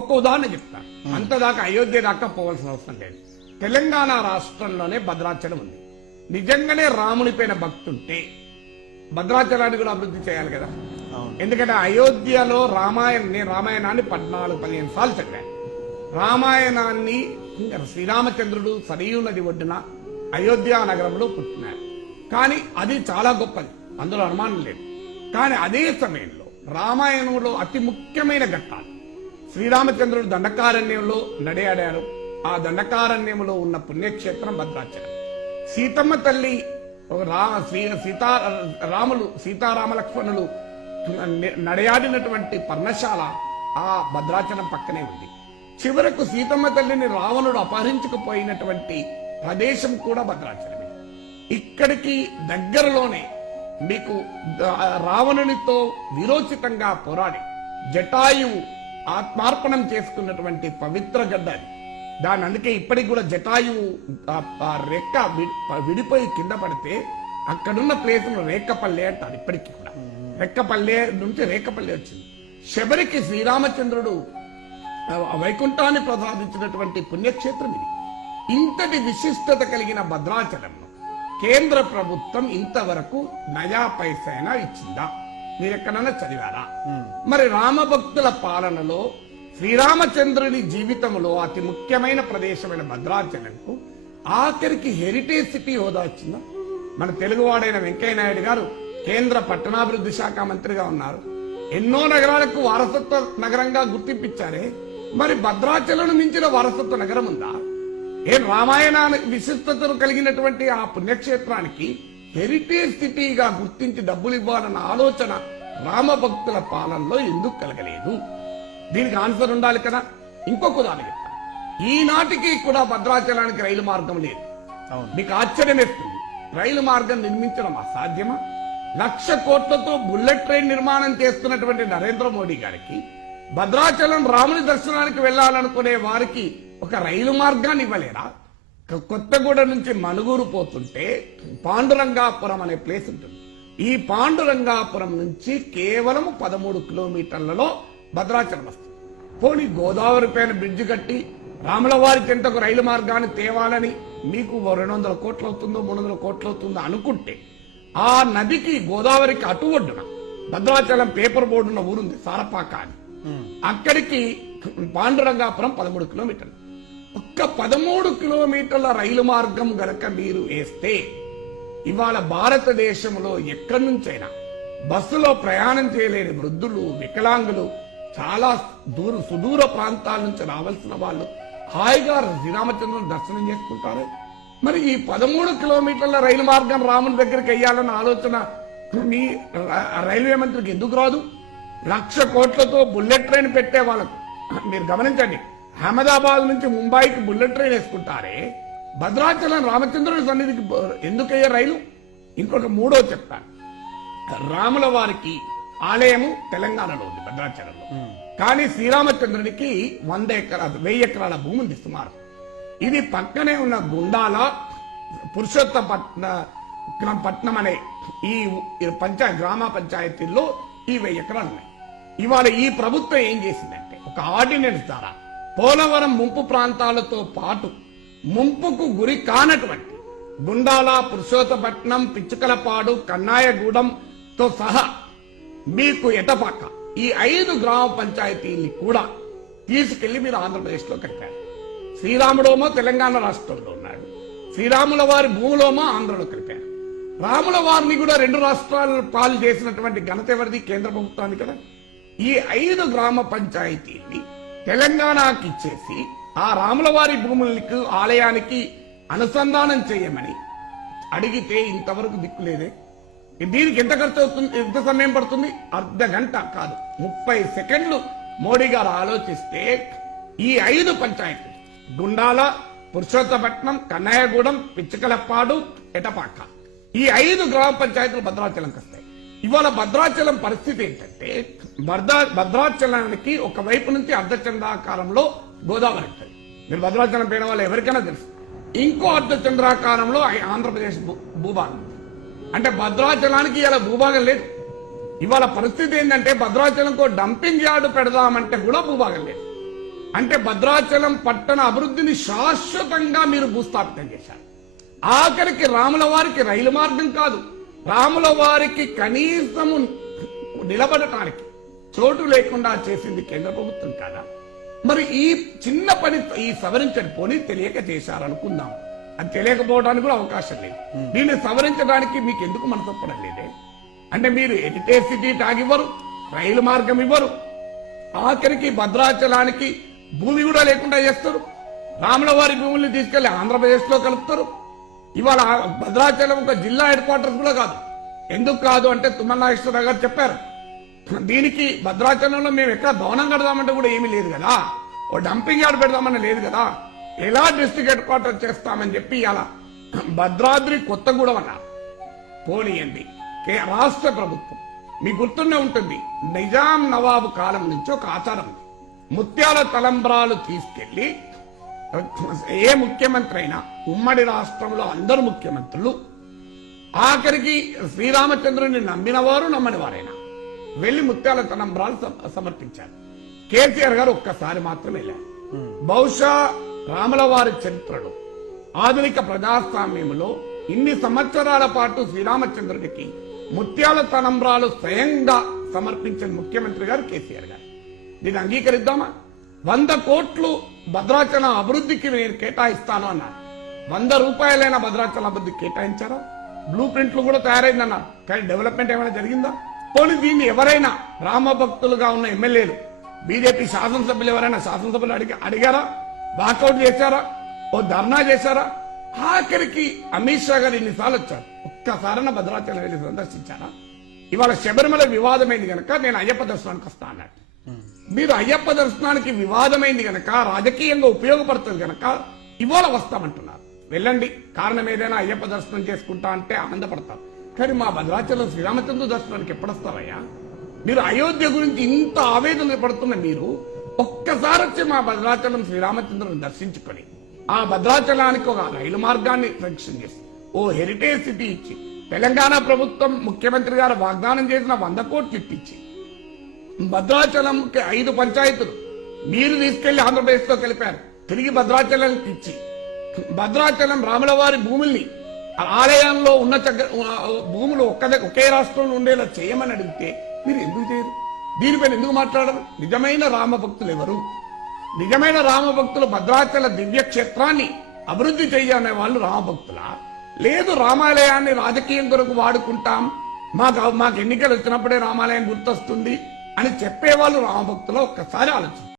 ఒక్క ఉదాహరణ చెప్తాను అంతదాకా అయోధ్య దాకా పోవాల్సిన అవసరం లేదు. తెలంగాణ రాష్ట్రంలోనే భద్రాచలం ఉంది. నిజంగానే రాముని పైన భక్తుంటే భద్రాచలాన్ని కూడా అభివృద్ధి చేయాలి కదా? ఎందుకంటే అయోధ్యలో రామాయణ నేను రామాయణాన్ని పద్నాలుగు పదిహేను సార్లు చదివాను. రామాయణాన్ని శ్రీరామచంద్రుడు సరియు నది ఒడ్డున అయోధ్య నగరంలో పుట్టినాడు కానీ అది చాలా గొప్పది. అందులో అనుమానం లేదు. కానీ అదే సమయంలో రామాయణంలో అతి ముఖ్యమైన ఘట్టాలు. శ్రీరామచంద్రుడు దండకారణ్యంలో నడయాడారు. ఆ దండకారణ్యంలో ఉన్న పుణ్యక్షేత్రం భద్రాచలం. సీతమ్మ తల్లి ఒక రా శ్రీ సీతా రాములు సీతారామ లక్ష్మణులు నడయాడినటువంటి పర్ణశాల ఆ భద్రాచలం పక్కనే ఉంది. చివరకు సీతమ్మ తల్లిని రావణుడు అపహరించుకుపోయినటువంటి ప్రదేశం కూడా భద్రాచలమే. ఇక్కడికి దగ్గరలోనే మీకు రావణునితో విరోచితంగా పోరాడి జటాయువు ఆత్మార్పణం చేసుకున్నటువంటి పవిత్ర గడ్డ అది. దాని అందుకే ఇప్పటికి కూడా జటాయువు ఆ- రెక్క విడిపోయి కింద పడితే అక్కడున్న ప్లేస్ రేఖపల్లె అంటారు ఇప్పటికీ కూడా. రెక్కపల్లె నుంచి రేక్కపల్లె వచ్చింది. శబరికి శ్రీరామచంద్రుడు వైకుంఠాన్ని ప్రసాదించినటువంటి పుణ్యక్షేత్రం ఇది. ఇంతటి విశిష్టత కలిగిన భద్రాచలంలో కేంద్ర ప్రభుత్వం ఇంతవరకు నయా పైసైనా ఇచ్చిందా? మీరు ఎక్కడైనా చదివారా మరి రామభక్తుల పాలనలో శ్రీరామచంద్రుని జీవితంలో అతి ముఖ్యమైన ప్రదేశమైన భద్రాచలంకు ఆఖరికి హెరిటేజ్ సిటీ హోదా వచ్చిందా? మన తెలుగువాడైన వెంకయ్యనాయుడు గారు కేంద్ర పట్టణాభివృద్ధి శాఖ మంత్రిగా ఉన్నారు. ఎన్నో నగరాలకు వారసత్వ నగరంగా గుర్తింపించారే మరి భద్రాచలం మించిన వారసత్వ నగరం ఉందా? ఏం రామాయణానికి విశిష్టతను కలిగినటువంటి ఆ పుణ్యక్షేత్రానికి హెరిటేజ్ సిటీగా గుర్తించి డబ్బులు ఇవ్వాలన్న ఆలోచన రామభక్తుల పాలనలో ఎందుకు కలగలేదు? దీనికి ఆన్సర్ ఉండాలి కదా? ఇంకొక ఉదాహరణ చెప్తాను ఈనాటికి కూడా భద్రాచలానికి రైలు మార్గం లేదు. మీకు ఆశ్చర్యం వేస్తుంది. రైలు మార్గం నిర్మించడం అసాధ్యమా? లక్ష కోట్లతో బుల్లెట్ ట్రైన్ నిర్మాణం చేస్తున్నటువంటి నరేంద్ర మోడీ గారికి భద్రాచలం రాముని దర్శనానికి వెళ్ళాలనుకునే వారికి ఒక రైలు మార్గాన్ని ఇవ్వలేరా కొత్తగూడ నుంచి మనుగూరు పోతుంటే పాండురంగాపురం అనే ప్లేస్ ఉంటుంది. ఈ పాండురంగాపురం నుంచి కేవలం పదమూడు కిలోమీటర్లలో భద్రాచలం వస్తుంది. పోనీ గోదావరి పైన బ్రిడ్జ్ కట్టి రాములవారి చెంతకు రైలు మార్గాన్ని తేవాలని మీకు రెండు వందల కోట్లు అవుతుందో మూడు వందల కోట్లు అవుతుందో అనుకుంటే ఆ నదికి గోదావరికి అటు ఒడ్డున భద్రాచలం పేపర్ బోర్డున్న ఊరుంది సారపాక అని. అక్కడికి పాండురంగాపురం పదమూడు కిలోమీటర్లు. ఒక్క పదమూడు కిలోమీటర్ల రైలు మార్గం గనక మీరు వేస్తే ఇవాళ భారతదేశంలో ఎక్కడి నుంచైనా బస్సులో ప్రయాణం చేయలేని వృద్ధులు వికలాంగులు చాలా దూర సుదూర ప్రాంతాల నుంచి రావాల్సిన వాళ్ళు హాయిగా శ్రీరామచంద్రుని దర్శనం చేసుకుంటారు. మరి ఈ పదమూడు కిలోమీటర్ల రైలు మార్గం రాముని దగ్గరికి వెయ్యాలన్న ఆలోచన మీ రైల్వే మంత్రికి ఎందుకు రాదు? లక్ష కోట్లతో బుల్లెట్ ట్రైన్ పెట్టే వాళ్ళకు మీరు గమనించండి. అహ్మదాబాద్ నుంచి ముంబైకి బుల్లెట్ ట్రైన్ వేసుకుంటారే? భద్రాచలం రామచంద్రుని సన్నిధికి ఎందుకయ్యే రైలు? ఇంకొక మూడో చెప్తాను. రాముల వారికి ఆలయము తెలంగాణలో ఉంది భద్రాచలంలో. కానీ శ్రీరామచంద్రునికి వంద ఎకరాలు వెయ్యి ఎకరాల భూమి ఉంది సుమారు. ఇది పక్కనే ఉన్న గుండాల పురుషోత్తపట్న పట్నం అనే ఈ ఈ పంచాయత్ గ్రామ పంచాయతీల్లో ఈ వెయ్యి ఎకరాలు ఉన్నాయి. ఇవాళ ఈ ప్రభుత్వం ఏం చేసిందంటే ఒక ఆర్డినెన్స్ ద్వారా పోలవరం ముంపు ప్రాంతాలతో పాటు ముంపుకు గురి కానటువంటి గుండాల పురుషోత్తపట్నం పిచ్చుకలపాడు కన్నాయగూడెంతో సహా మీకు ఎటపాక ఈ ఐదు గ్రామ పంచాయతీల్ని కూడా తీసుకెళ్ళి మీరు ఆంధ్రప్రదేశ్లో కట్టారు. శ్రీరాముడోమో తెలంగాణ రాష్ట్రంలో ఉన్నాడు. శ్రీరాముల వారి భూములోమో ఆంధ్రలో కలిపారు రాముల వారిని కూడా రెండు రాష్ట్రాలు పాలు చేసినటువంటి ఘనత ఎవరిది? కేంద్ర ప్రభుత్వాన్ని కదా. ఈ ఐదు గ్రామ పంచాయతీల్ని తెలంగాణకి ఇచ్చేసి ఆ రాములవారి భూములకు ఆలయానికి అనుసంధానం చేయమని అడిగితే ఇంతవరకు దిక్కులేదే దీనికి ఎంత ఖర్చు అవుతుంది ఎంత సమయం పడుతుంది? అర్ధ గంట కాదు ముప్పై సెకండ్లు మోడీ గారు ఆలోచిస్తే ఈ ఐదు పంచాయతీలు గుండాల పురుషోత్తపట్నం కన్నయ్యగూడెం పిచ్చకలప్పాడు ఎటపాక. ఈ ఐదు గ్రామ పంచాయతీలు భద్రాచలంకి వస్తాయి ఇవాళ భద్రాచలం పరిస్థితి ఏంటంటే భద్రా భద్రాచలానికి ఒక వైపు నుంచి అర్ధచంద్రాకారంలో గోదావరి ఉంటుంది. మీరు భద్రాచలం పోయిన వాళ్ళు ఎవరికైనా తెలుసు. ఇంకో అర్ధచంద్రాకారంలో ఆంధ్రప్రదేశ్ భూ- భూభాగం అంటే భద్రాచలానికి ఇలా భూభాగం లేదు. ఇవాళ పరిస్థితి ఏంటంటే భద్రాచలంకో డంపింగ్ యార్డు పెడదామంటే కూడా భూభాగం లేదు. అంటే భద్రాచలం పట్టణ అభివృద్ధిని శాశ్వతంగా మీరు భూస్థాపితం చేశారు. ఆఖరికి రాముల వారికి రైలు మార్గం కాదు. రాముల వారికి కనీసము నిలబడటానికి చోటు లేకుండా చేసింది కేంద్ర ప్రభుత్వం కాదా? మరి ఈ చిన్న పని ఈ సవరించని పోనీ తెలియక చేశారనుకుందాం. అది తెలియకపోవడానికి కూడా అవకాశం లేదు. దీన్ని సవరించడానికి మీకు ఎందుకు మనసొప్పడం లేదే? అంటే మీరు హెరిటేజ్ సిటీ ట్యాగ్ ఇవ్వరు రైలు మార్గం ఇవ్వరు ఆఖరికి భద్రాచలానికి భూమి కూడా లేకుండా చేస్తారు రాముల వారి భూముల్ని తీసుకెళ్ళి ఆంధ్రప్రదేశ్లో కలుపుతారు ఇవాళ భద్రాచలం ఒక జిల్లా హెడ్ క్వార్టర్స్ కూడా కాదు. ఎందుకు కాదు అంటే తుమ్మల గారు చెప్పారు. దీనికి భద్రాచలంలో మేము ఎక్కడ భవనం కడదామంటే కూడా ఏమీ లేదు కదా. ఓ డంపింగ్ యార్డ్ పెడదామని లేదు కదా. ఎలా డిస్టిక్ హెడ్ క్వార్టర్ చేస్తామని చెప్పి అలా భద్రాద్రి కొత్తగూడెం అన్నారు. పోనీయండి. కే- రాష్ట్ర ప్రభుత్వం. మీ గుర్తునే ఉంటుంది. నిజాం నవాబు కాలం నుంచి ఒక ఆచారం ఉంది. ముత్యాల తలంబ్రాలు తీసుకెళ్ళి ఏ ముఖ్యమంత్రి అయినా ఉమ్మడి రాష్ట్రంలో అందరు ముఖ్యమంత్రులు ఆఖరికి శ్రీరామచంద్రుని నమ్మిన వారు నమ్మని వారైనా వెళ్ళి ముత్యాల తనంబ్రాలు సమర్పించారు. కేసీఆర్ గారు ఒక్కసారి మాత్రమే వెళ్ళారు. బహుశా రాముల వారి చరిత్రలో ఆధునిక ప్రజాస్వామ్యంలో ఇన్ని సంవత్సరాల పాటు శ్రీరామచంద్రుడికి ముత్యాల తనంబ్రాలు స్వయంగా సమర్పించిన ముఖ్యమంత్రి గారు కేసీఆర్ గారు. దీన్ని అంగీకరిద్దామా? వంద కోట్లు భద్రాచలం అభివృద్ధికి నేను కేటాయిస్తాను అన్నారు వంద రూపాయలైన భద్రాచలం అభివృద్ధికి కేటాయించారా? బ్లూ ప్రింట్లు కూడా తయారైందన్నారు కానీ డెవలప్మెంట్ ఏమైనా జరిగిందా? పోనీ దీన్ని ఎవరైనా రామభక్తులుగా ఉన్న ఎమ్మెల్యేలు బీజేపీ శాసనసభ్యులు ఎవరైనా శాసనసభ్యులు అడిగి అడిగారా? వాకౌట్ చేశారా? ఓ ధర్నా చేశారా? ఆఖరికి అమిత్ షా గారు ఇన్నిసార్లు వచ్చారు. ఒక్కసారైనా భద్రాచలం వెళ్ళి సందర్శించారా? ఇవాళ శబరిమల వివాదమైంది కనుక నేను అయ్యప్ప దర్శనానికి వస్తా అన్నట్టు మీరు అయ్యప్ప దర్శనానికి వివాదమైంది కనుక రాజకీయంగా ఉపయోగపడుతుంది కనుక ఇవాళ వస్తామంటున్నారు. వెళ్ళండి కారణం ఏదైనా అయ్యప్ప దర్శనం చేసుకుంటా అంటే ఆనందపడతారు. కానీ మా భద్రాచలం శ్రీరామచంద్ర దర్శనానికి ఎప్పుడొస్తారయ్యా? మీరు అయోధ్య గురించి ఇంత ఆవేదన పడుతున్న మీరు ఒక్కసారి వచ్చి మా భద్రాచలం శ్రీరామచంద్రుని దర్శించుకొని ఆ భద్రాచలానికి ఒక రైలు మార్గాన్ని సంక్షన్ చేసి ఓ హెరిటేజ్ సిటీ ఇచ్చి తెలంగాణ ప్రభుత్వం ముఖ్యమంత్రి గారు వాగ్దానం చేసిన వంద కోట్లు ఇప్పించి భద్రాచలంకి ఐదు పంచాయతీలు. మీరు తీసుకెళ్ళి ఆంధ్రప్రదేశ్లో కలిపారు. తిరిగి భద్రాచలంకి ఇచ్చి. భద్రాచలం రాములవారి భూముల్ని ఆలయంలో ఉన్న చక్ర భూములు ఒక్క ఒకే రాష్ట్రంలో ఉండేలా చేయమని అడిగితే మీరు ఎందుకు చేయరు? దీనిపైన ఎందుకు మాట్లాడరు? నిజమైన రామభక్తులు ఎవరు? నిజమైన రామభక్తులు భద్రాచల దివ్యక్షేత్రాన్ని అభివృద్ధి చేయనే వాళ్ళు రామభక్తులా? లేదు రామాలయాన్ని రాజకీయం కొరకు వాడుకుంటాం. మాకు మాకు ఎన్నికలు వచ్చినప్పుడే రామాలయం గుర్తొస్తుంది. అని చెప్పేవాళ్ళు రామభక్తులు ఒక్కసారి ఆలోచించారు